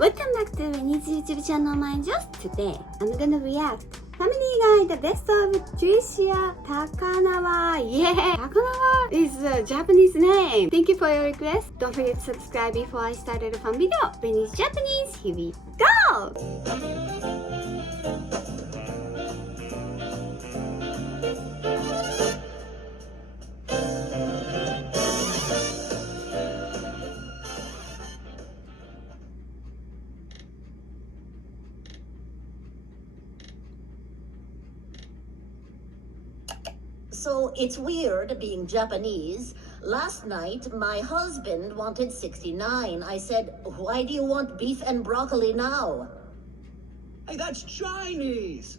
Welcome back to Rennie's YouTube channel, my just today I'm gonna react Family Guy, the best of Tricia Takanawa. Yeah, Takanawa is a Japanese name. Thank you for your request. Don't forget to subscribe before I start a fun video. Rennie's Japanese, here we go! So it's weird being Japanese. Last night, my husband wanted 69. I said, why do you want beef and broccoli now? Hey, that's Chinese!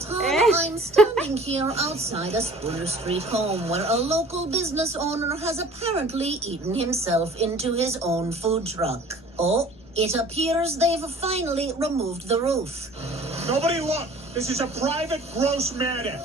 Tom, I'm standing here outside a Spooner Street home where a local business owner has apparently eaten himself into his own food truck. Oh, it appears they've finally removed the roof. Nobody look! This is a private gross matter.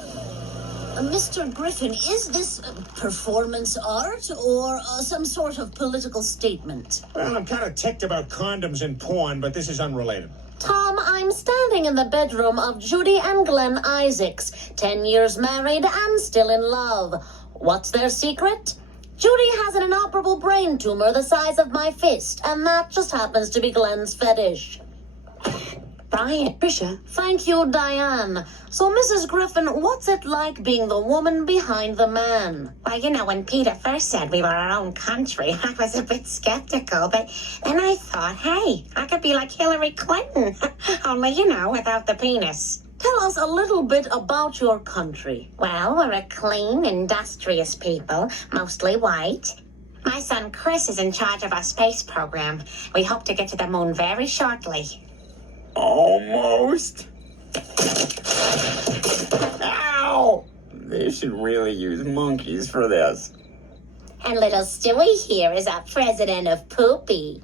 Mr. Griffin, is this performance art or some sort of political statement? Well, I'm kind of ticked about condoms and porn, but this is unrelated. Tom, I'm standing in the bedroom of Judy and Glenn Isaacs, 10 years married and still in love. What's their secret? Judy has an inoperable brain tumor the size of my fist, and that just happens to be Glenn's fetish. Brian, Tricia. Thank you, Diane. So, Mrs. Griffin, what's it like being the woman behind the man? Well, you know, when Peter first said we were our own country, I was a bit skeptical, but then I thought, hey, I could be like Hillary Clinton, only, you know, without the penis. Tell us a little bit about your country. Well, we're a clean, industrious people, mostly white. My son Chris is in charge of our space program. We hope to get to the moon very shortly. Almost. Ow! They should really use monkeys for this. And little Stewie here is our president of Poopy.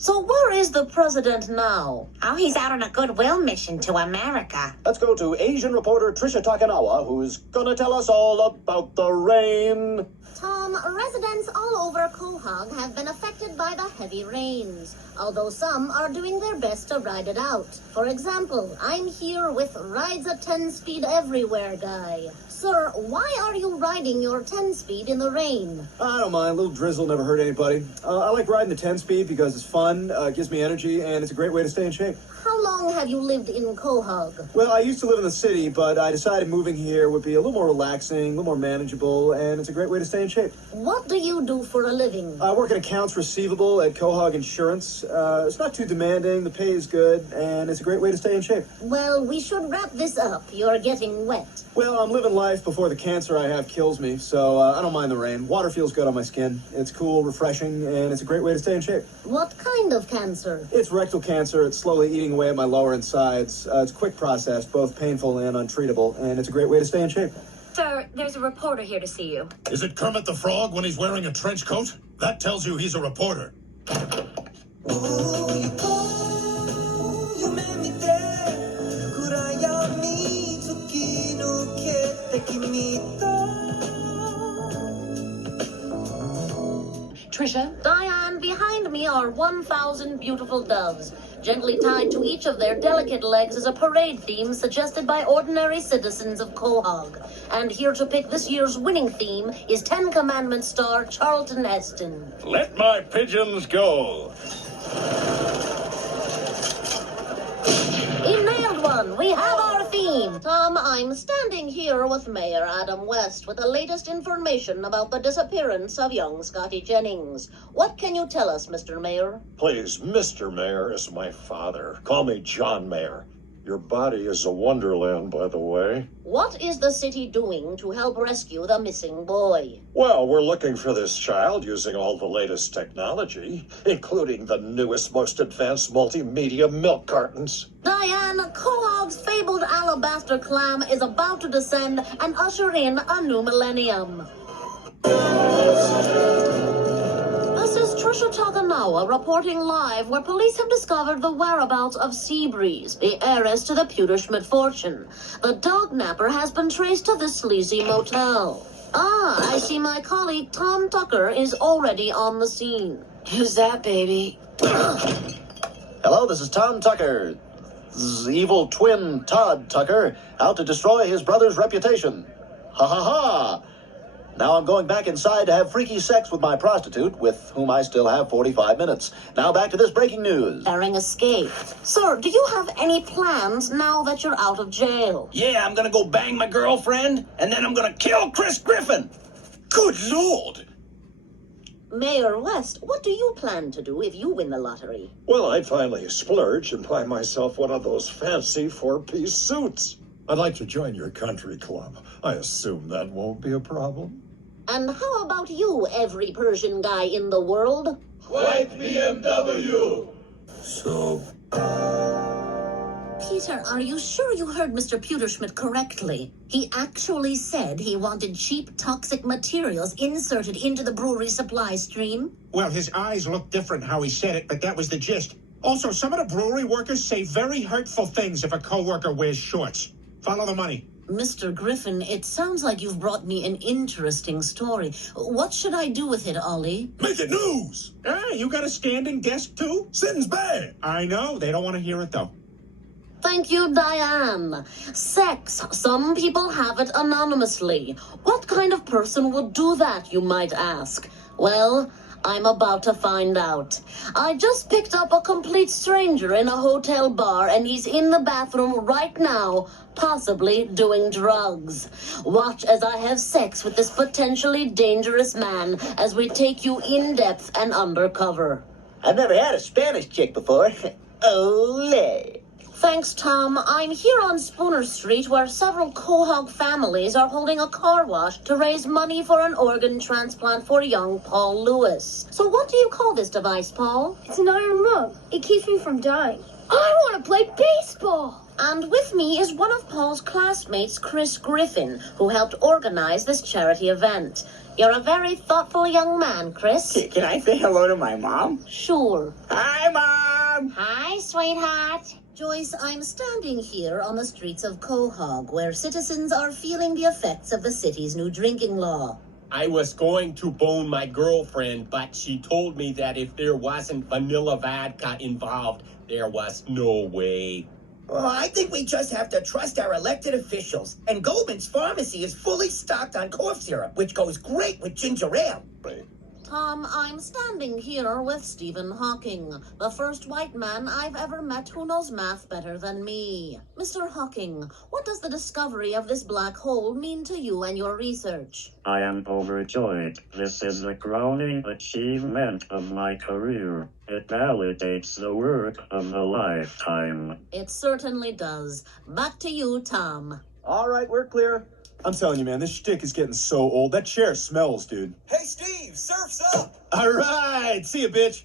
So where is the president now? Oh, he's out on a goodwill mission to America. Let's go to Asian reporter Tricia Takanawa, who's gonna tell us all about the rain. Tom, residents all over Quahog have been affected by the heavy rains, although some are doing their best to ride it out. For example, I'm here with Rides a 10-speed everywhere guy. Sir, why are you riding your 10-speed in the rain? I don't mind. A little drizzle never hurt anybody. I like riding the 10-speed because it's fun, gives me energy, and it's a great way to stay in shape. How long have you lived in Quahog? Well, I used to live in the city, but I decided moving here would be a little more relaxing, a little more manageable, and it's a great way to stay in shape. What do you do for a living? I work in accounts receivable at Quahog Insurance. It's not too demanding, the pay is good, and it's a great way to stay in shape. Well, we should wrap this up. You're getting wet. Well, I'm living life before the cancer I have kills me, so I don't mind the rain. Water feels good on my skin. It's cool, refreshing, and it's a great way to stay in shape. What kind of cancer? It's rectal cancer. It's slowly eating away at my lower insides. It's a quick process, both painful and untreatable, and it's a great way to stay in shape. Sir, there's a reporter here to see you. Is it Kermit the Frog when he's wearing a trench coat? That tells you he's a reporter. Tricia? Diane, behind me are 1,000 beautiful doves. Gently tied to each of their delicate legs is a parade theme suggested by ordinary citizens of Quahog. And here to pick this year's winning theme is 10 Commandments star Charlton Heston. Let my pigeons go. He nailed one! We have our theme! Tom, I'm standing here with Mayor Adam West with the latest information about the disappearance of young Scotty Jennings. What can you tell us, Mr. Mayor? Please, Mr. Mayor is my father. Call me John Mayor. Your body is a wonderland, by the way. What is the city doing to help rescue the missing boy? Well, we're looking for this child using all the latest technology, including the newest, most advanced multimedia milk cartons. Diane, Quahog's fabled alabaster clam is about to descend and usher in a new millennium. This is Tricia Takanawa reporting live where police have discovered the whereabouts of Seabreeze, the heiress to the Pewterschmidt fortune. The dog napper has been traced to the sleazy motel. Ah, I see my colleague Tom Tucker is already on the scene. Who's that, baby? Hello, this is Tom Tucker. Evil twin Todd Tucker, out to destroy his brother's reputation. Ha ha ha! Now I'm going back inside to have freaky sex with my prostitute, with whom I still have 45 minutes. Now back to this breaking news. Daring escape. Sir, do you have any plans now that you're out of jail? Yeah, I'm gonna go bang my girlfriend, and then I'm gonna kill Chris Griffin. Good Lord! Mayor West, what do you plan to do if you win the lottery? Well, I'd finally splurge and buy myself one of those fancy four-piece suits. I'd like to join your country club. I assume that won't be a problem. And how about you, every Persian guy in the world? White BMW! So, Peter, are you sure you heard Mr. Pewterschmidt correctly? He actually said he wanted cheap, toxic materials inserted into the brewery supply stream. Well, his eyes looked different how he said it, but that was the gist. Also, some of the brewery workers say very hurtful things if a coworker wears shorts. Follow the money. Mr. Griffin, it sounds like you've brought me an interesting story. What should I do with it, Ollie? Make it news! Ah, you got a standing desk too? Sitting's bad! I know, they don't want to hear it though. Thank you, Diane. Sex. Some people have it anonymously. What kind of person would do that, you might ask? Well, I'm about to find out. I just picked up a complete stranger in a hotel bar, and he's in the bathroom right now, possibly doing drugs. Watch as I have sex with this potentially dangerous man as we take you in depth and undercover. I've never had a Spanish chick before. Ole! Thanks, Tom. I'm here on Spooner Street where several Quahog families are holding a car wash to raise money for an organ transplant for young Paul Lewis. So what do you call this device, Paul? It's an iron lung. It keeps me from dying. I want to play baseball! And with me is one of Paul's classmates, Chris Griffin, who helped organize this charity event. You're a very thoughtful young man, Chris. can I say hello to my mom? Sure. Hi, Mom! Hi, sweetheart. Joyce, I'm standing here on the streets of Quahog, where citizens are feeling the effects of the city's new drinking law. I was going to bone my girlfriend, but she told me that if there wasn't vanilla vodka involved, there was no way. Well, I think we just have to trust our elected officials. And Goldman's Pharmacy is fully stocked on cough syrup, which goes great with ginger ale. Tom, I'm standing here with Stephen Hawking, the first white man I've ever met who knows math better than me. Mr. Hawking, what does the discovery of this black hole mean to you and your research? I am overjoyed. This is the crowning achievement of my career. It validates the work of a lifetime. It certainly does. Back to you, Tom. All right, we're clear. I'm telling you, man, this shtick is getting so old. That chair smells, dude. Hey, Steve, surf's up! All right, see you, bitch.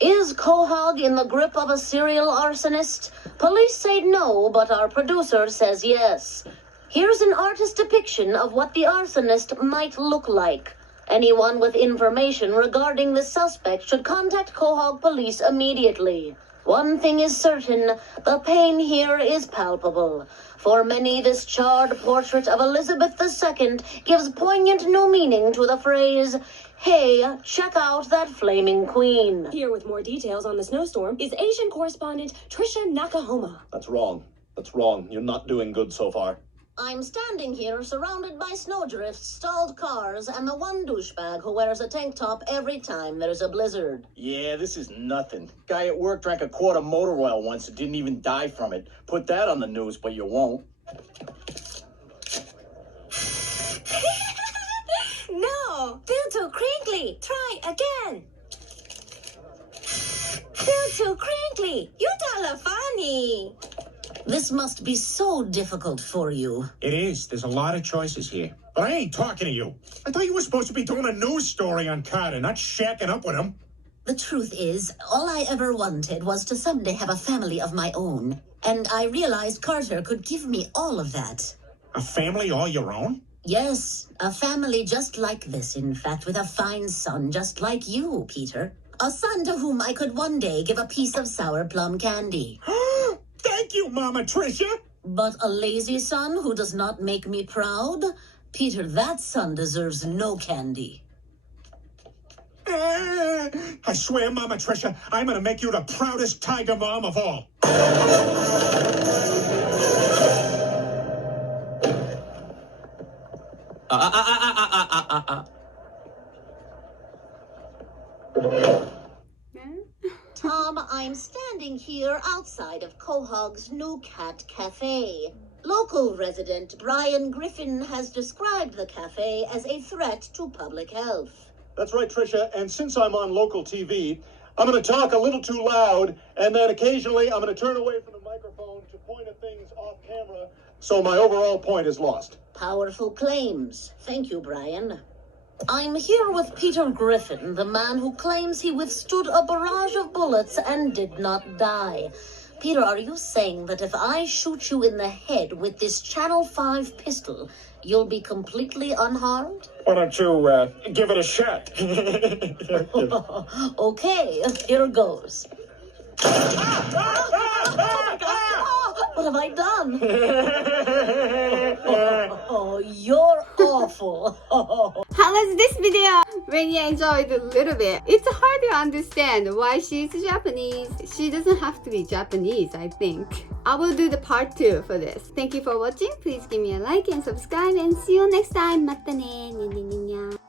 Is Quahog in the grip of a serial arsonist? Police say no, but our producer says yes. Here's an artist's depiction of what the arsonist might look like. Anyone with information regarding the suspect should contact Quahog police immediately. One thing is certain, the pain here is palpable. For many, this charred portrait of Elizabeth II gives poignant new meaning to the phrase, "Hey, check out that flaming queen." Here with more details on the snowstorm is Asian correspondent Tricia Takanawa. That's wrong. That's wrong. You're not doing good so far. I'm standing here surrounded by snowdrifts, stalled cars, and the one douchebag who wears a tank top every time there's a blizzard. Yeah, this is nothing. Guy at work drank a quart of motor oil once and didn't even die from it. Put that on the news, but you won't. No! Feel too crinkly! Try again! Feel too crinkly! You don't look funny! This must be so difficult for you. It is. There's a lot of choices here. But I ain't talking to you. I thought you were supposed to be doing a news story on Carter, not shacking up with him. The truth is, all I ever wanted was to someday have a family of my own. And I realized Carter could give me all of that. A family all your own? Yes, a family just like this, in fact, with a fine son just like you, Peter. A son to whom I could one day give a piece of sour plum candy. Thank you, Mama Tricia. But a lazy son who does not make me proud? Peter, that son deserves no candy. I swear, Mama Tricia, I'm gonna make you the proudest tiger mom of all. Tom, I'm standing here outside of Quahog's New Cat Cafe. Local resident Brian Griffin has described the cafe as a threat to public health. That's right, Tricia. And since I'm on local TV, I'm going to talk a little too loud, and then occasionally I'm going to turn away from the microphone to point at things off camera, so my overall point is lost. Powerful claims. Thank you, Brian. I'm here with Peter Griffin, the man who claims he withstood a barrage of bullets and did not die. Peter, are you saying that if I shoot you in the head with this Channel 5 pistol, you'll be completely unharmed? Why don't you give it a shot? Okay, here goes. What have I done? Oh, you're awful. How was this video? Really enjoyed a little bit. It's hard to understand why she's Japanese. She doesn't have to be Japanese, I think. I will do the part 2 for this. Thank you for watching. Please give me a like and subscribe and see you next time. またね。にゃにゃにゃにゃ。